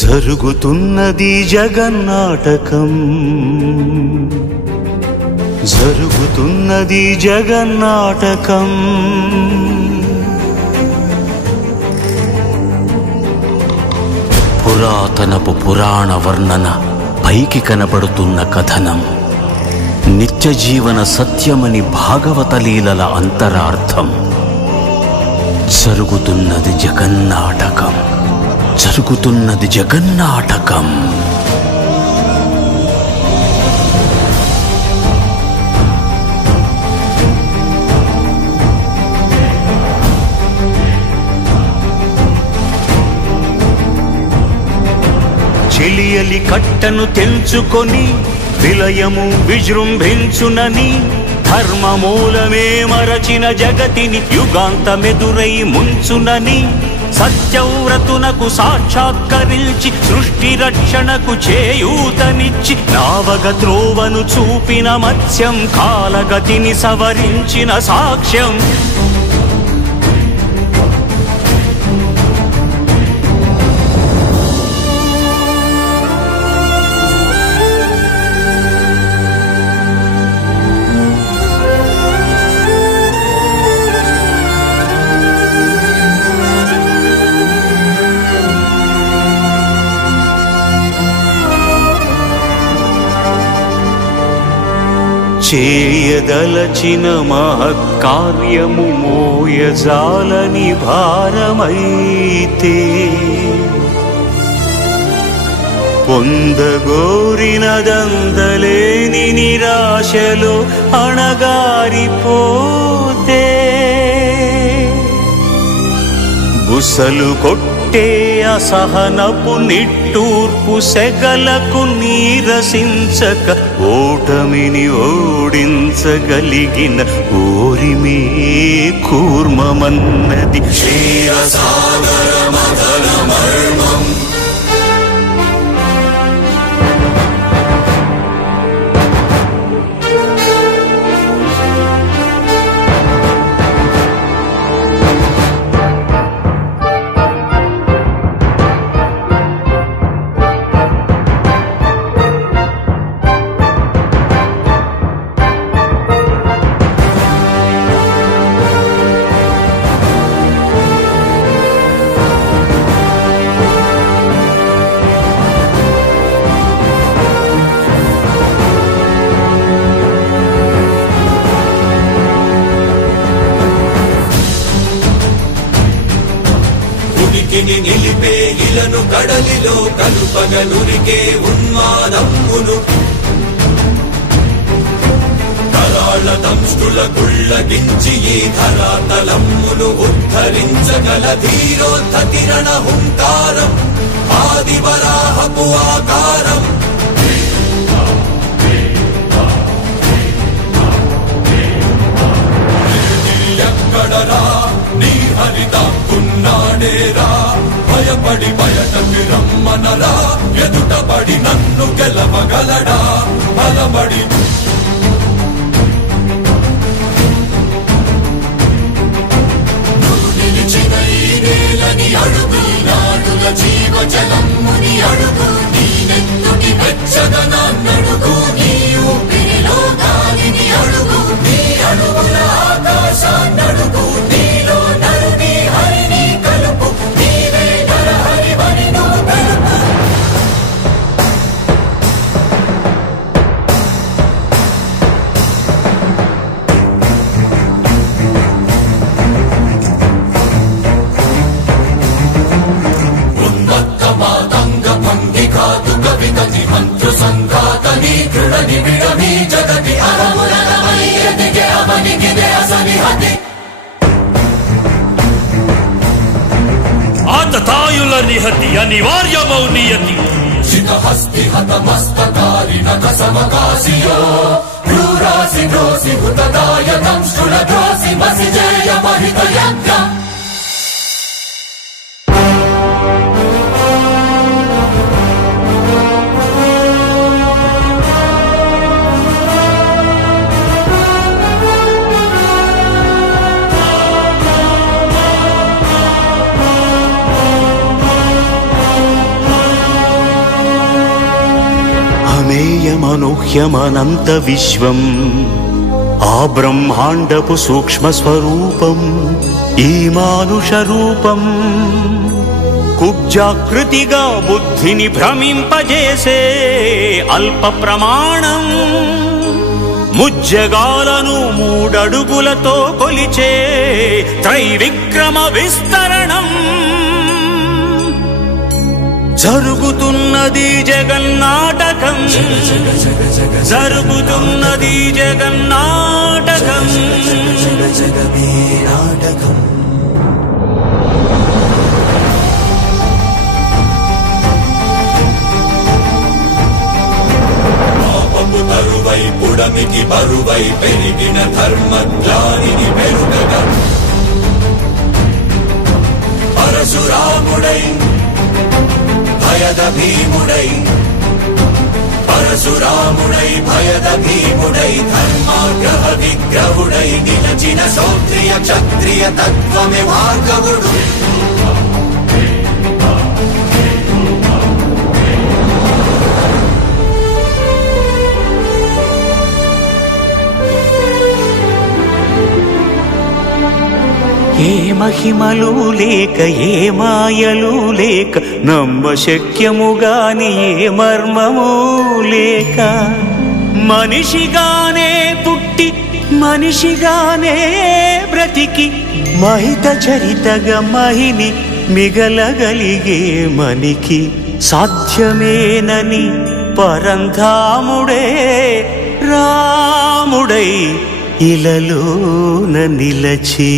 జరుగుతున్నది జగన్నాటకం, జరుగుతున్నది జగన్నాటకం. పురాతనపు పురాణ వర్ణన, పైకి కనబడుతున్న కథనం, నిత్య జీవన సత్యమని భాగవత లీలల అంతరార్థం. జరుగుతున్నది జగన్నాటకం, జరుగుతున్నది జగన్నాటకం. చెలియలి కట్టను తెంచుకొని విలయము విజృంభించునని, ధర్మమూలమే మరచిన జగతిని యుగాంతమెదురై ముంచునని, సత్యవ్రతునకు సాక్షాత్కరించి సృష్టి రక్షణకు చేయూతనిచ్చి, నావగ త్రోవను చూపిన మత్స్యం, కాలగతిని సవరించిన సాక్ష్యం. చేయదలచిన మహత్కార్యము మోయజాలని భారమైతే, పొందగోరినదందలేని నిరాశలో అణగారిపోతే, బుసలు కొట్టే అసహనపు నిట్టూర్పు సెగలకు నీరసించక, ఓటమిని ఓడించగలిగిన ఓరిమే కూర్మమన్నది క్షీరసాగర మదన మర్మం. నిలిపే ఇలను కడలిలో కలుపగలురికే ఉన్మాదమ్మును, కరాళ దంష్టుల గుళ్ళగించి ఈ ధరాతలమ్మును ఉద్ధరించగల ధీరోద్ధతిరణ హుంకారం, ఆదివరాహపు ఆకారం. ఎక్కడరా నీ హరితాకున్నాడేరా, భయపడి బయటకి రమ్మనరా, ఎదుటపడి నన్ను గెలవగలడా బలపడి. నువ్వు నిలిచిన ఈ నేలని అడుగు, నాడుల జీవజలమ్ముని అడుగు, నీ నెత్తుటి వెచ్చదనాన్నడుగు, నీ ఊపిరిలో గాలిని అడుగు, నీ అడుగుల ఆకాశాన్నడుగు, నీలో నరుని హరిని కలుపు, నీవే నరహరివని నువ్వు కలుపు. ఉన్మత్త మాతంగ భంగి కాదు కవితని మంత్రు సంఘాతని దృఢని విడమి జగతి అరములనమై ఎదిగే అవనిగిదే అసనిహతి. ఆతతాయుల నిహతి అనివార్యమౌ నియతి, శిఖహస్తి హతమస్తకారిణ కసమకాశియో, క్రూరాసి ద్రోసి హుతదాయ దంష్టుల ద్రోసి మసిజేయ మహిత యజ్ఞం. అనూహ్యమనంత విశ్వం ఆ బ్రహ్మాండపు సూక్ష్మ స్వరూపం ఈ మానుష రూపం కుబ్జాకృతిగా బుద్ధిని భ్రమింపజేసే అల్ప ప్రమాణం ముజ్జగాలను మూడడుగులతో కొలిచే త్రైవిక్రమ విస్తరణం జరుగుతున్నది జగన్నాటకం జరుగుతున్నది జగన్నాటకం తరువై పుడమికి బరువై పెరిగిన ధర్మజ్ఞానిని పెరుగగా పరశురాముడై భయద భీముడై పరశురాముడై భయద భీముడై ధర్మాగ్రహ విగ్రహుడై నిలచిన క్షౌత్రియ క్షత్రియ తత్వమే భార్గవుడు ఏ మహిమలు లేక ఏ మాయలు లేక నమ్మశక్యముగాని ఏ మర్మము లేక మనిషిగానే పుట్టి మనిషిగానే బ్రతికి మహిత చరితగా మహిని మిగలగలిగే మనికి సాధ్యమేనని పరంధాముడే రాముడై ఇలలోన నిలచి